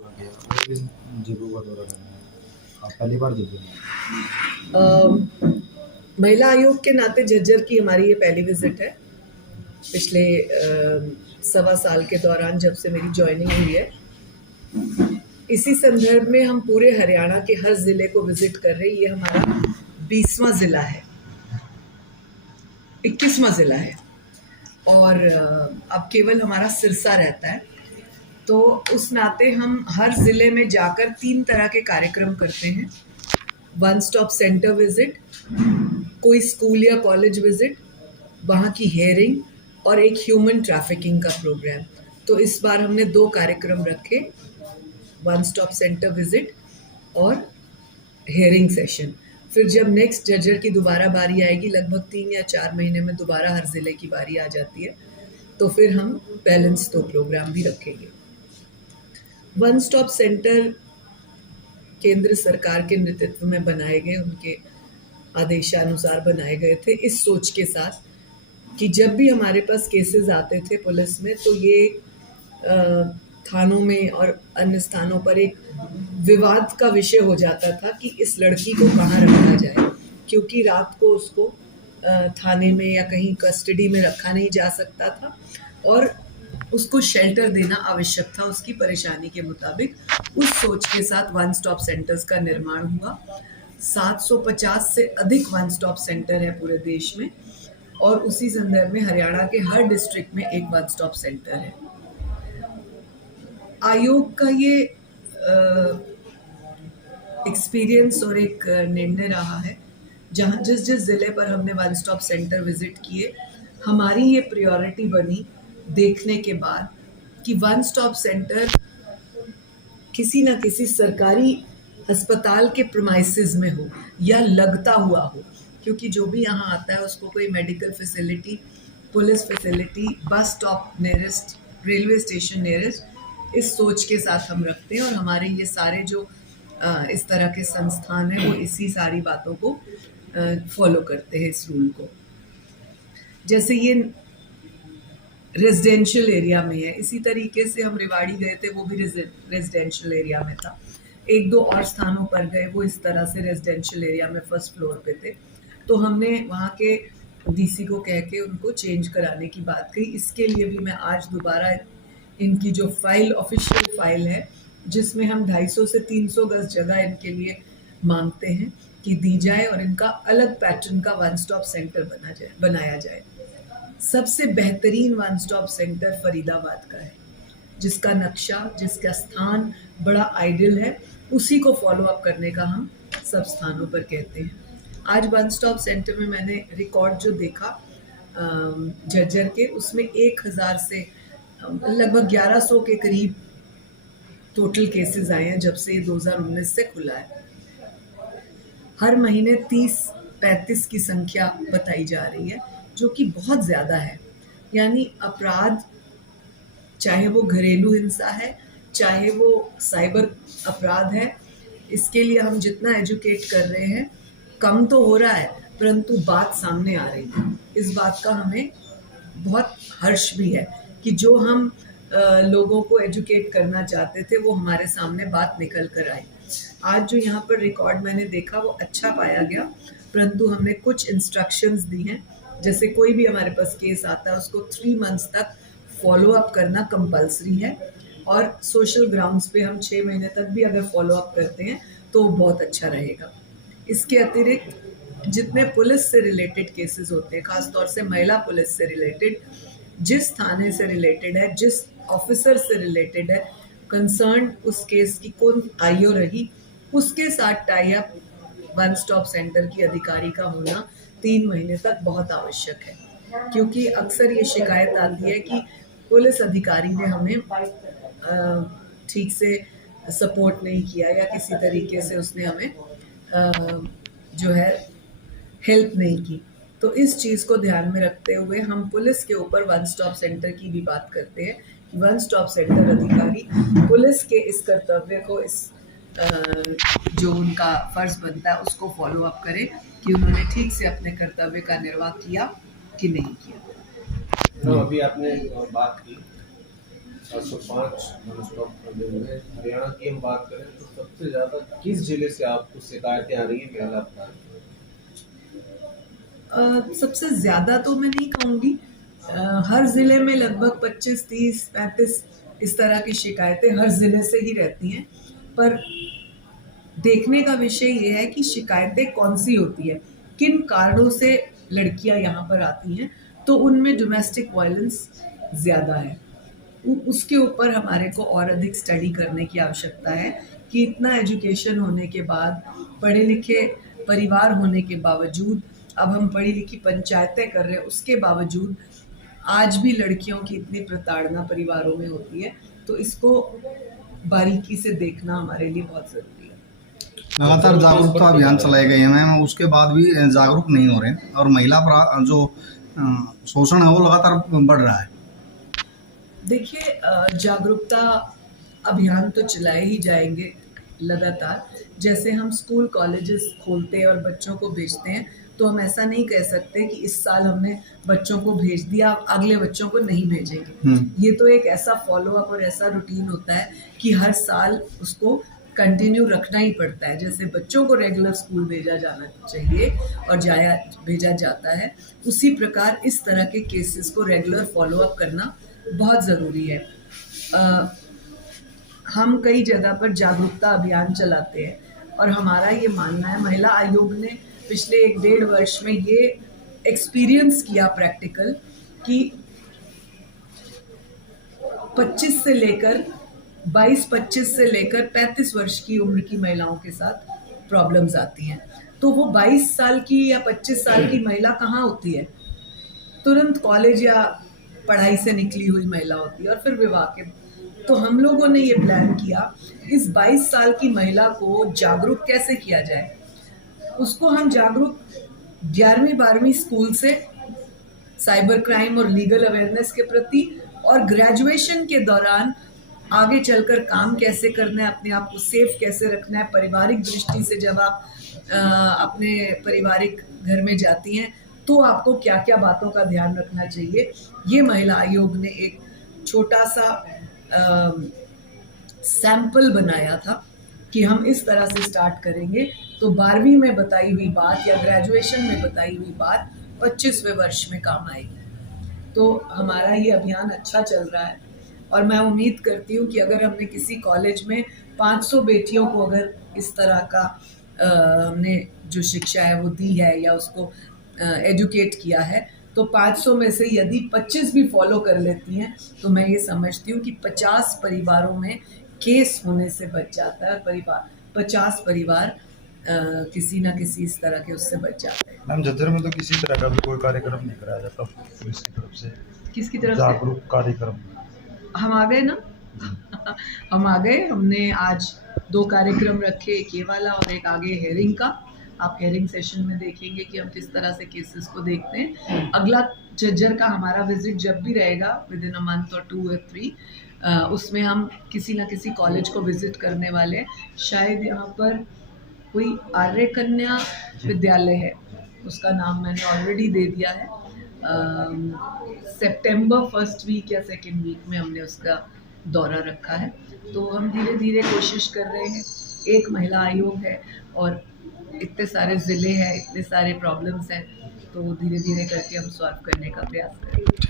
हुआ गया और इन जगहों का दौरा करना है। आप पहली बार झज्जर में महिला आयोग के नाते झज्जर की हमारी ये पहली विजिट है पिछले 1.25 साल के दौरान, जब से मेरी ज्वाइनिंग हुई है। इसी संदर्भ में हम पूरे हरियाणा के हर ज़िले को विजिट कर रहे हैं। ये हमारा 20वां ज़िला है, 21वां ज़िला है और अब केवल हमारा सिरसा रहता है। तो उस नाते हम हर ज़िले में जाकर 3 तरह के कार्यक्रम करते हैं। वन स्टॉप सेंटर विजिट, कोई स्कूल या कॉलेज विजिट, वहाँ की हेयरिंग और एक ह्यूमन ट्रैफिकिंग का प्रोग्राम। तो इस बार हमने 2 कार्यक्रम रखे, वन स्टॉप सेंटर विजिट और हेयरिंग सेशन। फिर जब नेक्स्ट झज्जर की दोबारा बारी आएगी, लगभग 3 या 4 महीने में दोबारा हर ज़िले की बारी आ जाती है, तो फिर हम बैलेंस 2 प्रोग्राम भी रखेंगे। वन स्टॉप सेंटर केंद्र सरकार के नेतृत्व में बनाए गए, उनके आदेशानुसार बनाए गए थे, इस सोच के साथ कि जब भी हमारे पास केसेस आते थे पुलिस में, तो ये थानों में और अन्य स्थानों पर एक विवाद का विषय हो जाता था कि इस लड़की को कहाँ रखा जाए, क्योंकि रात को उसको थाने में या कहीं कस्टडी में रखा नहीं जा सकता था और उसको शेल्टर देना आवश्यक था उसकी परेशानी के मुताबिक। उस सोच के साथ वन स्टॉप सेंटर्स का निर्माण हुआ। 750 से अधिक वन स्टॉप सेंटर है पूरे देश में और उसी संदर्भ में हरियाणा के हर डिस्ट्रिक्ट में एक वन स्टॉप सेंटर है। आयोग का ये एक्सपीरियंस और एक निर्णय रहा है, जहाँ जिस जिस ज़िले पर हमने वन स्टॉप सेंटर विजिट किए, हमारी ये प्रायोरिटी बनी देखने के बाद कि वन स्टॉप सेंटर किसी न किसी सरकारी अस्पताल के प्रीमाइसेस में हो या लगता हुआ हो, क्योंकि जो भी यहाँ आता है उसको कोई medical facility, police facility, bus stop nearest, railway station nearest, इस सोच के साथ हम रखते हैं। और हमारे ये सारे जो इस तरह के संस्थान हैं वो इसी सारी बातों को फॉलो करते हैं, इस रूल को। जैसे ये रेजिडेंशियल एरिया में है, इसी तरीके से हम रेवाड़ी गए थे, वो भी रेजिडेंशियल एरिया में था। 1-2 और स्थानों पर गए, वो इस तरह से रेजिडेंशियल एरिया में फर्स्ट फ्लोर पे थे। तो हमने वहाँ के डीसी को कह के उनको चेंज कराने की बात कही। इसके लिए भी मैं आज दोबारा इनकी जो फाइल, ऑफिशियल फाइल है, जिसमें हम 250 से 300 गज जगह इनके लिए मांगते हैं कि दी जाए और इनका अलग पैटर्न का वन स्टॉप सेंटर बनाया जाए। सबसे बेहतरीन वन स्टॉप सेंटर फरीदाबाद का है, जिसका नक्शा, जिसका स्थान बड़ा आइडियल है, उसी को फॉलो अप करने का हम सब स्थानों पर कहते हैं। आज वन स्टॉप सेंटर में मैंने रिकॉर्ड जो देखा झज्जर के, उसमें 1000 से लगभग 1100 के करीब टोटल केसेस आए हैं जब से 2019 से खुला है। हर महीने 30-35 की संख्या बताई जा रही है, जो कि बहुत ज़्यादा है। यानी अपराध, चाहे वो घरेलू हिंसा है, चाहे वो साइबर अपराध है, इसके लिए हम जितना एजुकेट कर रहे हैं, कम तो हो रहा है, परंतु बात सामने आ रही है। इस बात का हमें बहुत हर्ष भी है कि जो हम लोगों को एजुकेट करना चाहते थे, वो हमारे सामने बात निकल कर आई। आज जो यहाँ पर रिकॉर्ड मैंने देखा वो अच्छा पाया गया, परंतु हमने कुछ इंस्ट्रक्शंस दी हैं। जैसे कोई भी हमारे पास केस आता है, उसको 3 मंथ्स तक फॉलो अप करना कंपलसरी है और सोशल ग्राउंड्स पे हम 6 महीने तक भी अगर फॉलो अप करते हैं तो बहुत अच्छा रहेगा। इसके अतिरिक्त जितने पुलिस से रिलेटेड केसेस होते हैं, खासतौर से महिला पुलिस से रिलेटेड, जिस थाने से रिलेटेड है, जिस ऑफिसर से रिलेटेड है, कंसर्न उस केस की कौन आईओ रही, उसके साथ tie up one stop centre की अधिकारी का होना 3 महीने तक बहुत आवश्यक है। क्योंकि अक्सर ये शिकायत आती है कि पुलिस अधिकारी ने हमें ठीक से सपोर्ट नहीं किया या किसी तरीके से उसने हमें जो है हेल्प नहीं की। तो इस चीज़ को ध्यान में रखते हुए हम पुलिस के ऊपर वन स्टॉप सेंटर की भी बात करते हैं कि वन स्टॉप सेंटर अधिकारी पुलिस के इस कर्तव्य को, इस जो उनका फर्ज बनता है उसको फॉलो अप करें कि उन्होंने ठीक से अपने कर्तव्य का निर्वाह किया कि नहीं किया। तो अभी आपने बात की 705 नॉन स्टॉप बंदे हुए हैं। हरियाणा की हम बात करें तो सबसे ज़्यादा किस जिले से आपको शिकायतें आ रही हैं महिला अपराध? सबसे ज़्यादा तो मैं नहीं कहूँगी। हर ज़िले में लगभग 25, 30, 35 इस तरह की शिकायतें हर ज़िले से ही रहती हैं। पर देखने का विषय ये है कि शिकायतें कौन सी होती है, किन कारणों से लड़कियां यहाँ पर आती हैं, तो उनमें डोमेस्टिक वायलेंस ज़्यादा है। उसके ऊपर हमारे को और अधिक स्टडी करने की आवश्यकता है कि इतना एजुकेशन होने के बाद, पढ़े लिखे परिवार होने के बावजूद, अब हम पढ़ी लिखी पंचायतें कर रहे हैं, उसके बावजूद आज भी लड़कियों की इतनी प्रताड़ना परिवारों में होती है। तो इसको बारीकी से देखना हमारे लिए बहुत ज़रूरी है। लगातार जागरूकता अभियान चलाए गए हैं मैम, उसके बाद भी जागरूक नहीं हो रहे हैं और महिला जो शोषण है वो लगातार बढ़ रहा है। देखिए, जागरूकता अभियान तो चलाए ही जाएंगे लगातार। जैसे हम स्कूल कॉलेजेस खोलते हैं और बच्चों को भेजते हैं, तो हम ऐसा नहीं कह सकते कि इस साल हमने बच्चों को भेज दिया, अगले बच्चों को नहीं भेजेंगे। ये तो एक ऐसा फॉलो अप और ऐसा रूटीन होता है कि हर साल उसको कंटिन्यू रखना ही पड़ता है। जैसे बच्चों को रेगुलर स्कूल भेजा जाना चाहिए और भेजा जाता है, उसी प्रकार इस तरह के केसेस को रेगुलर फॉलो अप करना बहुत ज़रूरी है। हम कई जगह पर जागरूकता अभियान चलाते हैं और हमारा ये मानना है, महिला आयोग ने पिछले 1-1.5 वर्ष में ये एक्सपीरियंस किया प्रैक्टिकल कि 25 से लेकर 22-25 से लेकर 35 वर्ष की उम्र की महिलाओं के साथ प्रॉब्लम्स आती हैं। तो वो 22 साल की या 25 साल की महिला कहाँ होती है? तुरंत कॉलेज या पढ़ाई से निकली हुई महिला होती है और फिर विवाह के। तो हम लोगों ने ये प्लान किया, इस 22 साल की महिला को जागरूक कैसे किया जाए। उसको हम जागरूक 11वीं 12वीं स्कूल से साइबर क्राइम और लीगल अवेयरनेस के प्रति, और ग्रेजुएशन के दौरान आगे चलकर काम कैसे करना है, अपने आप को सेफ कैसे रखना है, पारिवारिक दृष्टि से जब आप अपने पारिवारिक घर में जाती हैं तो आपको क्या क्या बातों का ध्यान रखना चाहिए। ये महिला आयोग ने एक छोटा सा सैंपल बनाया था कि हम इस तरह से स्टार्ट करेंगे तो 12वीं में बताई हुई बात या ग्रेजुएशन में बताई हुई बात 25वें वर्ष में काम आएगी। तो हमारा ये अभियान अच्छा चल रहा है और मैं उम्मीद करती हूँ कि अगर हमने किसी कॉलेज में 500 बेटियों को अगर इस तरह का हमने जो शिक्षा है वो दी है या उसको एजुकेट किया है, तो 500 में से यदि 25 भी फॉलो कर लेती हैं तो मैं ये समझती हूँ कि 50 परिवारों में केस होने से बच जाता है। 50 परिवार किसी ना किसी इस तरह के उससे बच जाते हैं। मैम, झज्जर में तो किसी तरह का भी कोई कार्यक्रम नहीं कराया जाता पुलिस की तरफ से, किसकी तरफ से? जागरूक कार्यक्रम। हम आ गए ना हम आ गए। हमने आज 2 कार्यक्रम रखे, एक ये वाला और एक आगे हेयरिंग का। आप हेयरिंग सेशन में देखेंगे कि हम किस तरह से केसेस को देखते हैं। अगला झज्जर का हमारा विजिट जब भी रहेगा विद इन अ मंथ और 2 or 3, उसमें हम किसी ना किसी कॉलेज को विजिट करने वाले हैं। शायद यहाँ पर कोई आर्य कन्या विद्यालय है, उसका नाम मैंने ऑलरेडी दे दिया है। सितंबर 1st वीक या 2nd वीक में हमने उसका दौरा रखा है। तो हम धीरे धीरे कोशिश कर रहे हैं। एक महिला आयोग है और इतने सारे ज़िले हैं, इतने सारे प्रॉब्लम्स हैं, तो धीरे धीरे करके हम सॉल्व करने का प्रयास करेंगे।